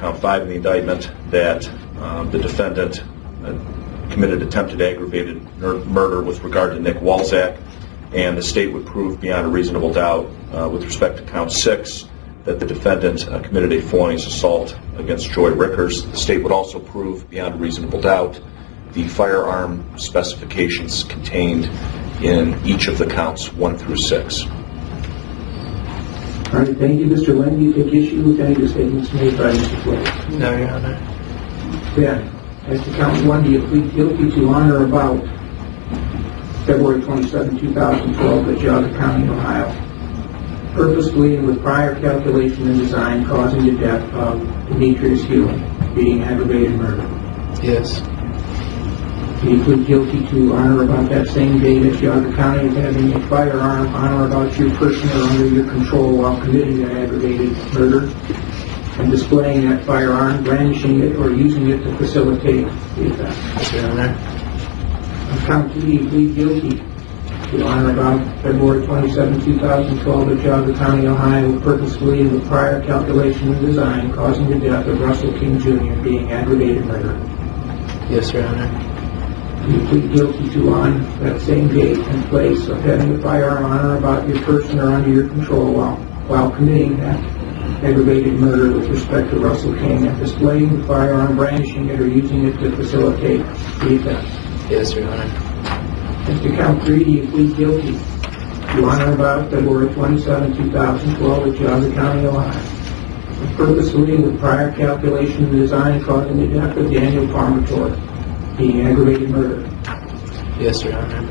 count 5 in the indictment that the defendant committed attempted aggravated murder with regard to Nick Walczak, and the state would prove beyond a reasonable doubt with respect to count 6 that the defendant committed a felonious assault against Joy Rickers. The state would also prove beyond a reasonable doubt the firearm specifications contained in each of the counts 1 through 6. All right, thank you. Mr. Lynn, do you take issue with any of the statements made by Mr. Flake? No, Your Honor. Then, as to count 1, do you plead guilty to on or about February 27, 2012 at Geauga County, Ohio, purposefully and with prior calculation and design causing the death of Demetrius Hewlett, being aggravated murder? Yes. Do you plead guilty to on or about that same date at Geauga County of having a firearm on or about your person or under your control while committing that aggravated murder, and displaying that firearm, brandishing it, or using it to facilitate the offense? Yes, Your Honor. On count 2, you plead guilty to on or about February 27, 2012 at Geauga County, Ohio, purposefully and with prior calculation and design causing the death of Russell King Jr., being aggravated murder? Yes, Your Honor. Do you plead guilty to on that same date and place of having a firearm on or about your person or under your control while committing that aggravated murder with respect to Russell King, and displaying the firearm, brandishing it, or using it to facilitate the offense? Yes, Your Honor. As to count 3, do you plead guilty to on or about February 27, 2012 at Geauga County, Ohio, purposefully and with prior calculation and design causing the death of Daniel Parmator, being aggravated murder? Yes, Your Honor.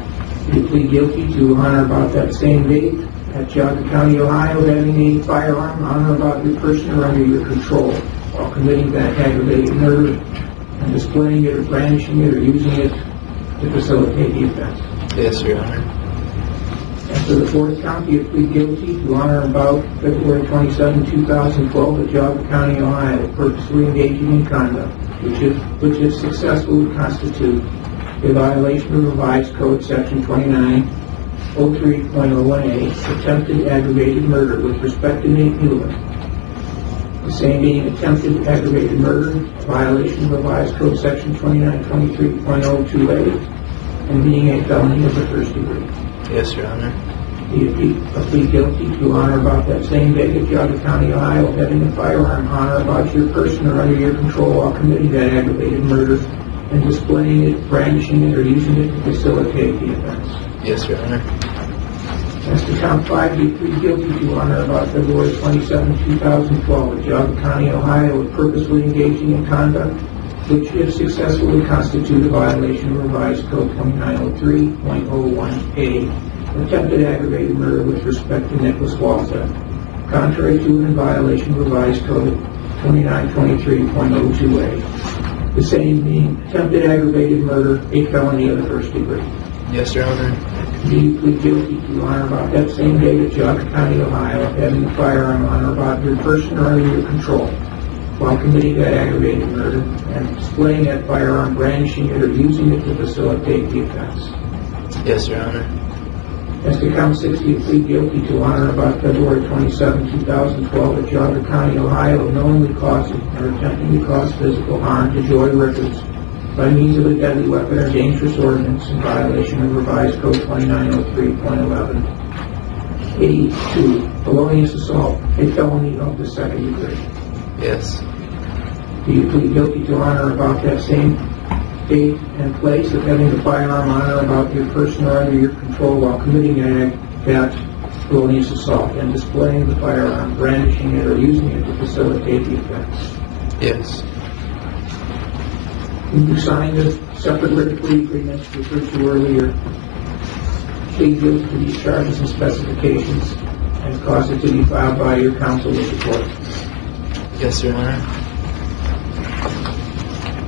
Do you plead guilty to on or about that same date at Chardon County, Ohio, having a firearm on or about your person or under your control while committing that aggravated murder, and displaying it or brandishing it or using it to facilitate the offense? Yes, Your Honor. And for the 4th count, you plead guilty to on or about February 27, 2012 at Geauga County, Ohio, purposely engaging in conduct which if successful would constitute a violation of Revised Code Section 2903.01a, attempted aggravated murder with respect to Nate Hewlett. The same being attempted aggravated murder, violation of Revised Code Section 2923.02a, and being a felony of the 1st degree. Yes, Your Honor. Do you plead guilty to on or about that same day at Geauga County, Ohio, having a firearm on or about your person or under your control while committing that aggravated murder, and displaying it, brandishing it, or using it to facilitate the offense? Yes, Your Honor. As to count 5, do you plead guilty to on or about February 27, 2012 at Geauga County, Ohio, with purposely engaging in conduct which, if successful, would constitute a violation of Revised Code 2903.01a, attempted aggravated murder with respect to Nicholas Walczak, contrary to and in violation of Revised Code 2923.02a, the same being attempted aggravated murder, a felony of the 1st degree? Yes, Your Honor. Do you plead guilty to on or about that same day at Geauga County, Ohio, having a firearm on or about your person or under your control while committing that aggravated murder, and displaying that firearm, brandishing it, or using it to facilitate the offense? Yes, Your Honor. As to count 6, you plead guilty to on or about February 27, 2012 at Geauga County, Ohio, of knowingly causing or attempting to cause physical harm to Joy Rickers by means of a deadly weapon or dangerous ordinance in violation of Revised Code 2903.11. A2, felonious assault, a felony of the 2nd degree. Yes. Do you plead guilty to on or about that same date and place of having a firearm on or about your person or under your control while committing that felonious assault, and displaying the firearm, brandishing it, or using it to facilitate the offense? Yes. You signed a separate written plea agreement referred to earlier, plead guilty to these charges and specifications, and cause it to be filed by your counsel with the court? Yes, Your Honor.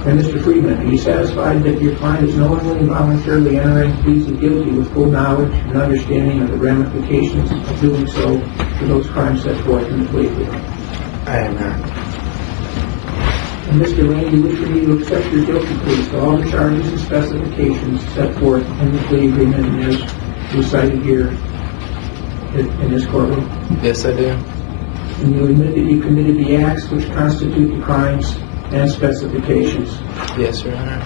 And Mr. Friedman, are you satisfied that your client is knowingly and voluntarily entering pleas of guilty with full knowledge and understanding of the ramifications of doing so for those crimes set forth in the plea agreement? I am not. And Mr. Lane, you wish for me to accept your guilty plea to all the charges and specifications set forth in the plea agreement and as recited here in this courtroom? Yes, I do. And you admit that you committed the acts which constitute the crimes and specifications. Yes, Your Honor.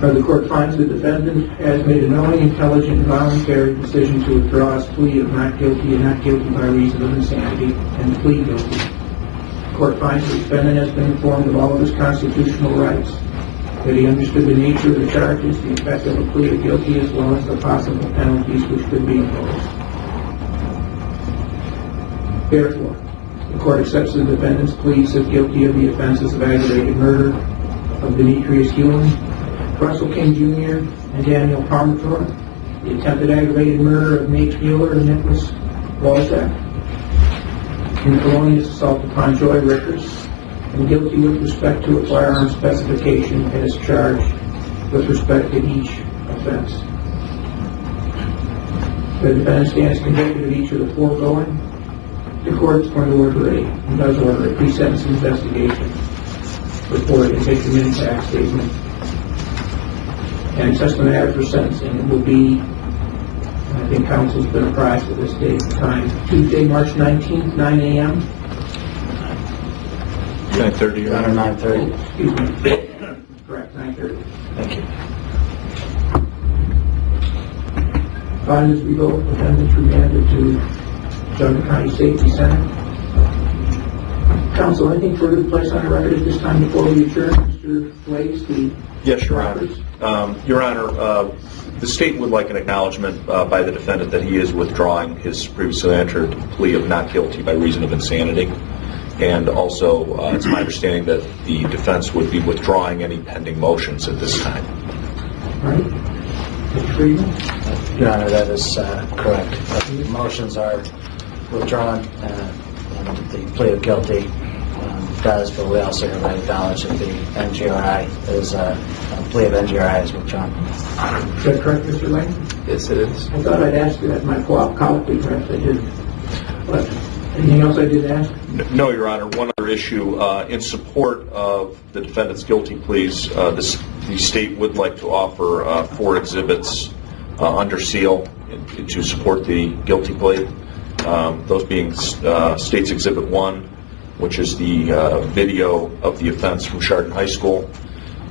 The court finds the defendant has made a knowing, intelligent, and voluntary decision to withdraw his plea of not guilty and not guilty by reason of insanity and plead guilty. The court finds the defendant has been informed of all of his constitutional rights, that he understood the nature of the charges, the effect of a plea of guilty, as well as the possible penalties which could be imposed. Therefore, the court accepts the defendant's pleas of guilty of the offenses of aggravated murder of Demetrius Hewlin, Russell King Jr., and Daniel Parmenter, the attempted aggravated murder of Nate Mueller and Nicholas Walzak, and felonious assault upon Joy Rickers, and guilty with respect to a firearm specification as charged with respect to each offense. The defendant stands convicted of each of the foregoing. The court is going to order and does order a pre-sentence investigation report and take the in-tax statement and assess the matter for sentencing. It will be, I think council's been apprised of this date and time, Tuesday, March 19th, 9 a.m. 9:30, Your Honor. 9:30. Excuse me. Correct, 9:30. Thank you. Fine as we go, defendants remanded to Chardon County Safety Center. Counsel, anything further to place on the record at this time before we adjourn? Mr. Blakes, the Yes, Your Honor. Roberts? Your Honor, the state would like an acknowledgement by the defendant that he is withdrawing his previously entered plea of not guilty by reason of insanity. And also, it's my understanding that the defense would be withdrawing any pending motions at this time. All right. Mr. Friedman? Your Honor, that is correct. The motions are withdrawn, and the plea of guilty does, but we also hereby acknowledge that the NGRI is a plea of NGRI is withdrawn. Is that correct, Mr. Lane? Yes, it is. I thought I'd ask you that in my colloquy, perhaps I didn't. But anything else I did ask? No, Your Honor. One other issue. In support of the defendant's guilty pleas, the state would like to offer 4 exhibits under seal to support the guilty plea. Those being State's Exhibit 1, which is the video of the offense from Chardon High School.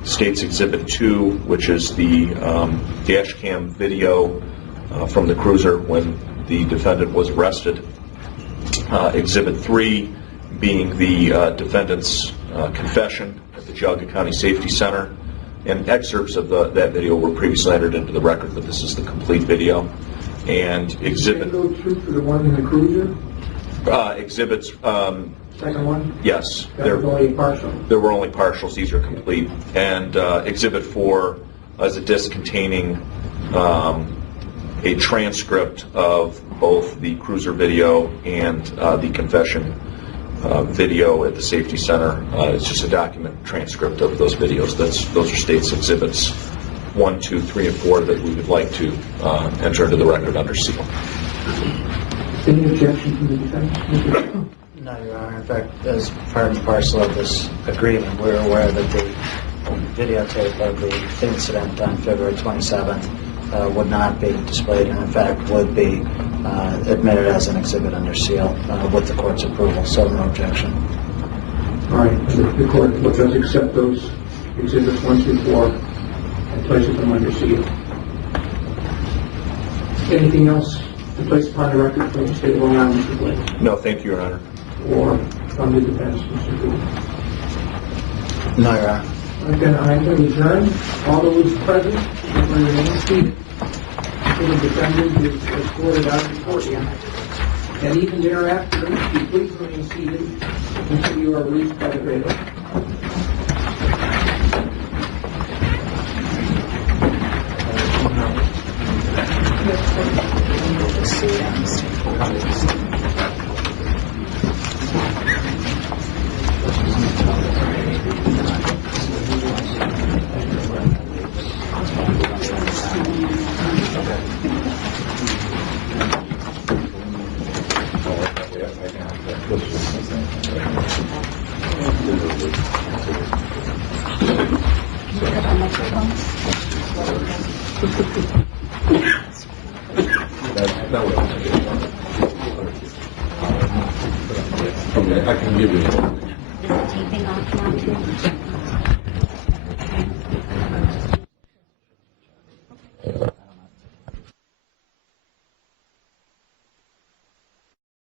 State's Exhibit 2, which is the dash cam video from the cruiser when the defendant was arrested. Exhibit 3 being the defendant's confession at the Geauga County Safety Center. And excerpts of that video were previously entered into the record, but this is the complete video. And exhibit... Did you go through for the one in the cruiser? Exhibits... Second one? Yes. That was only partial? There were only partials. These are complete. And Exhibit 4 is a disc containing a transcript of both the cruiser video and the confession video at the safety center. It's just a document transcript of those videos. Those are State's Exhibits 1, 2, 3, and 4 that we would like to enter into the record under seal. Any objection from the defendant? No, Your Honor. In fact, as part and parcel of this agreement, we're aware that the videotape of the incident on February 27th would not be displayed, and in fact would be admitted as an exhibit under seal with the court's approval, so no objection. All right. The court does accept those Exhibits 1 through 4 and places them under seal. Anything else to place upon the record from the State of Long Island, Mr. Blake? No, thank you, Your Honor. Or from the defense, Mr. Gould? No, Your Honor. Then I'm going to adjourn. All those present, will remain seated until the defendant is escorted out of the courtroom. And even thereafter, you please remain seated until you are released by the bailiff. That was Is the taping off now too?